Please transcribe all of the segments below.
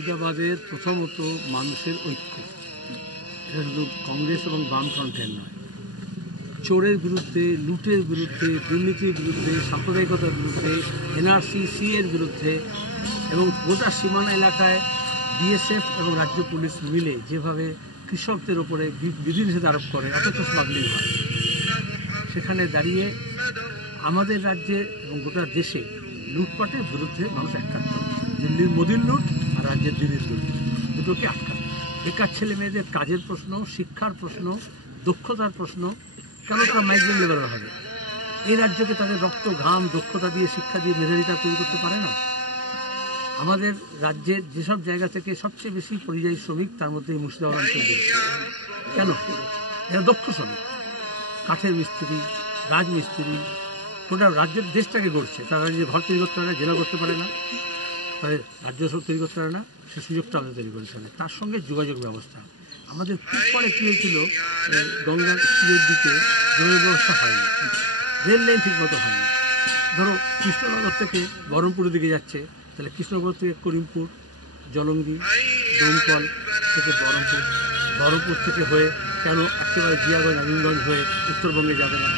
মুর্শিদাবাদের প্রথমত মানুষের ঐক্য, এটা শুধু কংগ্রেস এবং বামফ্রন্টের নয়, চোরের বিরুদ্ধে, লুটের বিরুদ্ধে, দুর্নীতির বিরুদ্ধে, সাম্প্রদায়িকতার বিরুদ্ধে, এনআরসি এর বিরুদ্ধে এবং গোটা সীমানা এলাকায় বিএসএফ এবং রাজ্য পুলিশ মিলে যেভাবে কৃষকদের ওপরে বিধিনিষেধ আরোপ করে, অথচ স্মাগলিং হয়, সেখানে দাঁড়িয়ে আমাদের রাজ্যে এবং গোটা দেশে লুটপাটের বিরুদ্ধে মানুষ একাত্ম। দিল্লির মোদির লুট আর রাজ্যের দিল্লির লুট দুটোকে আটকানো। বেকার ছেলে মেয়েদের কাজের প্রশ্ন, শিক্ষার প্রশ্ন, দক্ষতার প্রশ্ন, কেন তারা মাইগ্রেন্ট লেবারার হবে? এই রাজ্যকে তাদের রক্ত, ঘাম, দক্ষতা দিয়ে, শিক্ষা দিয়ে মেধাবীতা তৈরি করতে পারে না? আমাদের রাজ্যের যেসব জায়গা থেকে সবচেয়ে বেশি পরিযায়ী শ্রমিক, তার মধ্যে মুর্শিদাবাদ অঞ্চল বেশি। কেন? এরা দক্ষ শ্রমিক, কাঠের মিস্ত্রি, রাজমিস্ত্রি, গোটা রাজ্যের দেশটাকে গড়ছে। তারা যে ঘর তৈরি করতে পারে না, জেলা করতে পারে না, তাদের রাজ্য সব তৈরি করতে পারে না, সে সুযোগটা আমাদের তৈরি করতে পারে। তার সঙ্গে যোগাযোগ ব্যবস্থা আমাদের খুব পরে কী হয়েছিল, গঙ্গার তীরের দিকে যোগাযোগ ব্যবস্থা হয়নি, রেল লাইন ঠিক মতো হয়নি। ধরো কৃষ্ণনগর থেকে বহরমপুরের দিকে যাচ্ছে, তাহলে কৃষ্ণনগর থেকে করিমপুর, জলঙ্গি, দমকল থেকে বহরমপুর, বহরমপুর থেকে হয়ে কেন একেবারে জিয়াগঞ্জ, আজিমগঞ্জ হয়ে উত্তরবঙ্গে যাবে না?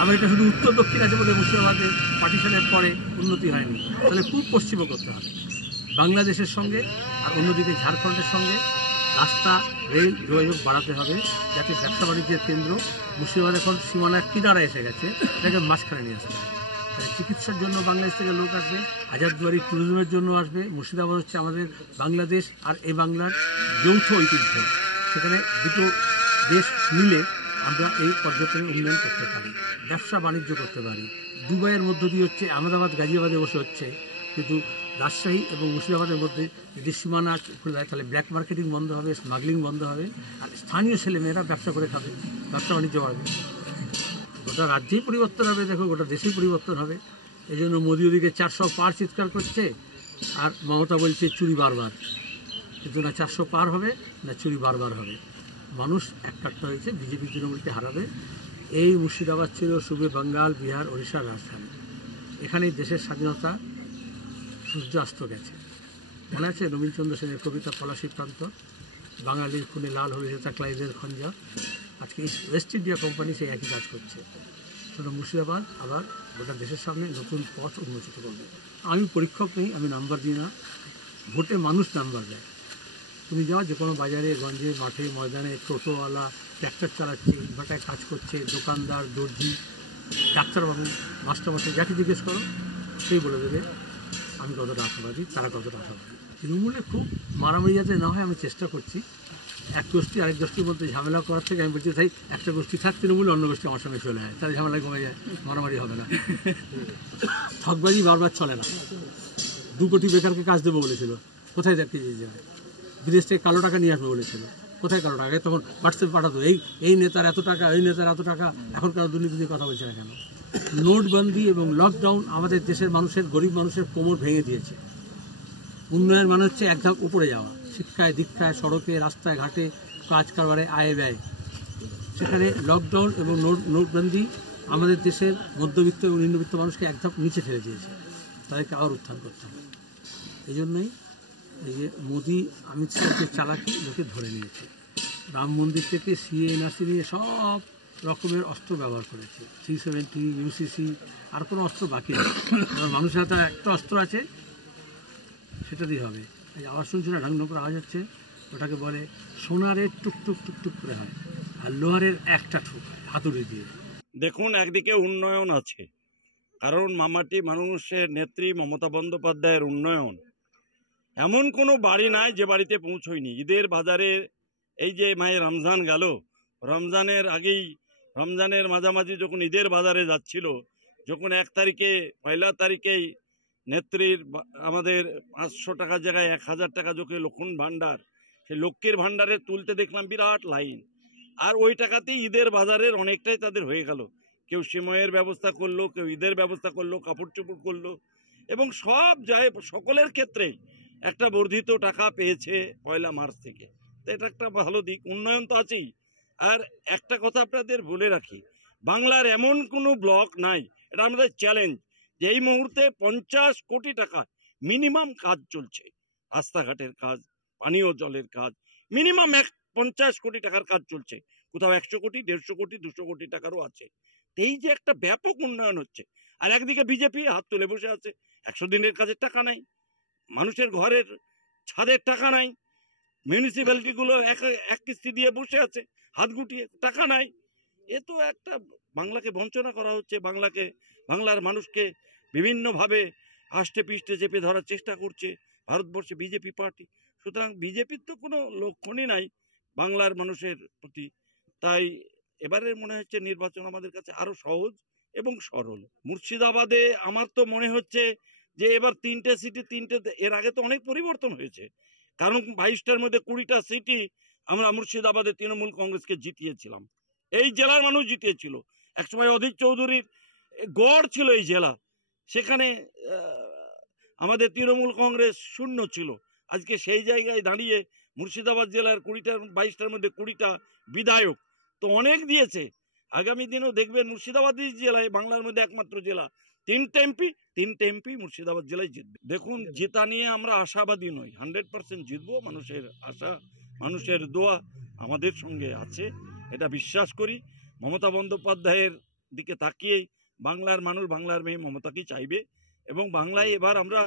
আবার এটা শুধু উত্তর দক্ষিণ আছে বলে মুর্শিদাবাদের পার্টিশনের পরে উন্নতি হয়নি, তাহলে খুব পশ্চিমও করতে হবে বাংলাদেশের সঙ্গে, আর অন্যদিকে ঝাড়খণ্ডের সঙ্গে রাস্তা, রেল যোগাযোগ বাড়াতে হবে, যাতে ব্যবসা বাণিজ্যের কেন্দ্র মুর্শিদাবাদ এখন সীমানার কিনারায় এসে গেছে, এটাকে মাঝখানে নিয়ে আসতে হবে। চিকিৎসার জন্য বাংলাদেশ থেকে লোক আসবে, হাজারদুয়ারি ট্যুরিজমের জন্য আসবে। মুর্শিদাবাদ হচ্ছে আমাদের বাংলাদেশ আর এই বাংলার যৌথ ঐতিহ্য, সেখানে দুটো দেশ মিলে আমরা এই পর্যটনের উন্নয়ন করতে পারি, ব্যবসা বাণিজ্য করতে পারি। দুবাইয়ের মধ্য দিয়ে হচ্ছে, আহমেদাবাদ গাজিয়াবাদে বসে হচ্ছে, কিন্তু রাজশাহী এবং মুর্শিদাবাদের মধ্যে যদি সীমানা খুলে যায়, তাহলে ব্ল্যাক মার্কেটিং বন্ধ হবে, স্মাগলিং বন্ধ হবে, আর স্থানীয় ছেলেমেয়েরা ব্যবসা করে খাবে, ব্যবসা বাণিজ্য বাড়বে। গোটা রাজ্যেই পরিবর্তন হবে, দেখো গোটা দেশেই পরিবর্তন হবে। এই জন্য মোদি ওদিকে 400 পার চিৎকার করছে, আর মমতা বলছে চুরি বারবার, কিন্তু না 400 পার হবে না চুরি বারবার হবে। মানুষ এককাট্টা হয়েছে, বিজেপি তৃণমূলকে হারাবে। এই মুর্শিদাবাদ ছিল সুবে বাঙ্গাল, বিহার, ওড়িশার রাজধানী। এখানেই দেশের স্বাধীনতা সূর্যাস্ত গেছে। মনে আছে রবীন্দ্রচন্দ্র সেনের কবিতা পলাশী প্রান্ত, বাঙালির খুনে লাল হয়েছে তা ক্লাইভের খঞ্জা। আজকে ওয়েস্ট ইন্ডিয়া কোম্পানি সেই একই কাজ করছে। শুধু মুর্শিদাবাদ আবার গোটা দেশের সামনে নতুন পথ উন্মোচিত করবে। আমি পরীক্ষক নেই, আমি নাম্বার দিই না, ভোটে মানুষ নাম্বার দেয়। তুমি যাও যে কোনো বাজারে, গঞ্জে, মাঠে, ময়দানে, টোটোওয়ালা, ট্র্যাক্টর চালাচ্ছে, ইটভাটায় কাজ করছে, দোকানদার, দর্জি, ডাক্তারবাবু, মাস্টারমশাই, যাকে জিজ্ঞেস করো সেই বলে দেবে আমি কতটা আশাবাদী, তারা কতটা আশাবাদী। তৃণমূলে খুব মারামারি যাতে না হয় আমি চেষ্টা করছি। এক গোষ্ঠী আরেক গোষ্ঠীর মধ্যে ঝামেলা করার থেকে আমি বলছি তাই একটা গোষ্ঠী থাক তৃণমূলে, অন্য গোষ্ঠী আমার সঙ্গে চলে যায়, তাহলে ঝামেলা কমে যায়, মারামারি হবে না। ঠকবাজি বারবার চলে না। 2 কোটি বেকারকে কাজ দেবো বলেছিল, কোথায় দেখতে যায়? বিদেশ থেকে কালো টাকা নিয়ে আসবে বলেছিল, কোথায় কালো টাকা? তখন হোয়াটসঅ্যাপে পাঠাতো, এই নেতার এত টাকা, এই নেতার এত টাকা। এখন কারো দুর্নীতি নিয়ে কথা বলছে না কেন? নোটবন্দি এবং লকডাউন আমাদের দেশের মানুষের, গরিব মানুষের কোমর ভেঙে দিয়েছে। উন্নয়ন মানে হচ্ছে এক ধাপ উপরে যাওয়া, শিক্ষায়, দীক্ষায়, সড়কে, রাস্তায়, ঘাটে, কাজ কারবারে, আয় ব্যয়। সেখানে লকডাউন এবং নোটবন্দি আমাদের দেশের মধ্যবিত্ত এবং নিম্নবিত্ত মানুষকে এক ধাপ নিচে ফেলে দিয়েছে, তাদেরকে আবার উত্থান করতে হবে। এই জন্যই এই যে মোদি অমিত শাহকে চালাকি লোকে ধরে নিয়েছে, রাম মন্দির থেকে সিএ, এনআরসি নিয়ে সব রকমের অস্ত্র ব্যবহার করেছে, 370, ইউসিসি, আর কোনো অস্ত্র বাকি নেই। মানুষের হাতে একটা অস্ত্র আছে, সেটা দিয়ে হবে। এই আওয়াজ শুনছে না, ঢাং করে আওয়াজ হচ্ছে, ওটাকে বলে সোনারের টুকটুক টুকটুক করে হয়, আর লোহারের একটা ঠুক হয় হাতুড়ি দিয়ে। দেখুন, একদিকে উন্নয়ন আছে, কারণ মামাটি মানুষের নেত্রী মমতা বন্দ্যোপাধ্যায়ের উন্নয়ন, এমন কোনো বাড়ি নাই যে বাড়িতে পৌঁছয়নি। ঈদের বাজারে এই যে মায়ের রমজান গেল, রমজানের আগেই, রমজানের মাঝামাঝি যখন ঈদের বাজারে যাচ্ছিল, যখন 1 তারিখে, 1 তারিখেই নেত্রীর আমাদের 500 টাকার জায়গায় 1000 টাকা যোগে লক্ষ্মণ ভাণ্ডার, সেই লক্ষ্মীর ভাণ্ডারে তুলতে দেখলাম বিরাট লাইন। আর ওই টাকাতেই ঈদের বাজারের অনেকটাই তাদের হয়ে গেল। কেউ সিময়ের ব্যবস্থা করলো, কেউ ঈদের ব্যবস্থা করলো, কাপড় চোপড় করলো, এবং সব যায় সকলের ক্ষেত্রেই একটা বর্ধিত টাকা পেয়েছে 1 মার্চ থেকে। তো এটা একটা ভালো দিক, উন্নয়ন তো আছেই। আর একটা কথা আপনাদের বলে রাখি, বাংলার এমন কোনো ব্লক নাই, এটা আমাদের চ্যালেঞ্জ, যে এই মুহূর্তে 50 কোটি টাকা মিনিমাম কাজ চলছে। রাস্তাঘাটের কাজ, পানীয় জলের কাজ, মিনিমাম 50 কোটি টাকার কাজ চলছে, কোথাও 100 কোটি, 150 কোটি, 200 কোটি টাকারও আছে। এই যে একটা ব্যাপক উন্নয়ন হচ্ছে, আর একদিকে বিজেপি হাত তুলে বসে আছে, 100 দিনের কাজের টাকা নাই, মানুষের ঘরের ছাদের টাকা নাই, মিউনিসিপ্যালিটি গুলো এক কিস্তি দিয়ে বসে আছে হাত গুটিয়ে, টাকা নাই। এ তো একটা বাংলাকে বঞ্চনা করা হচ্ছে, বাংলার মানুষকে বিভিন্নভাবে আষ্টে পিষ্টে চেপে ধরার চেষ্টা করছে ভারতবর্ষে বিজেপি পার্টি। সুতরাং বিজেপির তো কোনো লক্ষণই নাই বাংলার মানুষের প্রতি। তাই এবারে মনে হচ্ছে নির্বাচন আমাদের কাছে আরো সহজ এবং সরল। মুর্শিদাবাদে আমার তো মনে হচ্ছে যে এবার 3টে সিটি, এর আগে তো অনেক পরিবর্তন হয়েছে, কারণ 22টার মধ্যে 20টা সিটি আমরা মুর্শিদাবাদে তৃণমূল কংগ্রেসকে জিতিয়েছিলাম, এই জেলার মানুষ জিতিয়েছিল। একসময় অধীর চৌধুরীর গড় ছিল এই জেলা, সেখানে আমাদের তৃণমূল কংগ্রেস শূন্য ছিল। আজকে সেই জায়গায় দাঁড়িয়ে মুর্শিদাবাদ জেলার 22টার মধ্যে 20টা বিধায়ক তো অনেক দিয়েছে। আগামী দিনেও দেখবেন মুর্শিদাবাদ জেলায় বাংলার মধ্যে একমাত্র জেলা 3টে এমপি মুর্শিদাবাদ জেলায় জিতবে। দেখুন, জেতা নিয়ে আমরা আশাবাদী নই, 100% জিতবো। মানুষের আশা, মানুষের দোয়া আমাদের সঙ্গে আছে, এটা বিশ্বাস করি। মমতা বন্দ্যোপাধ্যায়ের দিকে তাকিয়েই বাংলার মানুষ, বাংলার মেয়ে মমতাকেই চাইবে। এবং বাংলায় এবার আমরা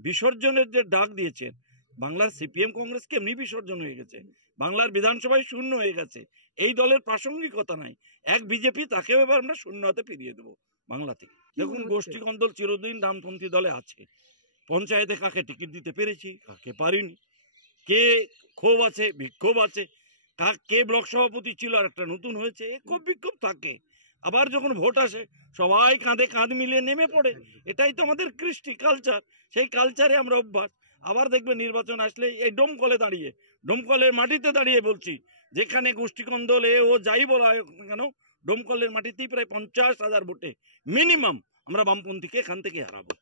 বিসর্জনের যে ডাক দিয়েছেন, বাংলার সিপিএম কংগ্রেস কেমনি বিসর্জন হয়ে গেছে, বাংলার বিধানসভায় শূন্য হয়ে গেছে, এই দলের প্রাসঙ্গিকতা নাই। এক বিজেপি, তাকেও এবার আমরা শূন্য হাতে ফিরিয়ে দেবো বাংলা থেকে। দেখুন, গোষ্ঠী কন্দল চিরদিন ডানপন্থী দলে আছে। পঞ্চায়েতে কাকে টিকিট দিতে পেরেছি, কাকে পারিনি, কে ক্ষোভ আছে, বিক্ষোভ আছে, কে ব্লক সভাপতি ছিল আর একটা নতুন হয়েছে, এ ক্ষোভ বিক্ষোভ থাকে। আবার যখন ভোট আসে সবাই কাঁধে কাঁধ মিলিয়ে নেমে পড়ে, এটাই তো আমাদের কৃষ্টি কালচার, সেই কালচারে আমরা অভ্যাস। আবার দেখবেন নির্বাচন আসলে এই ডোমকলে দাঁড়িয়ে, ডোমকলের মাটিতে দাঁড়িয়ে বলছি, যেখানে গোষ্ঠীকন্দল ও যাই বলা হোক না কেন, ডোমকলের মাটিতেই প্রায় 50,000 ভোটে মিনিমাম আমরা বামপন্থীকে এখান থেকে হারাবো।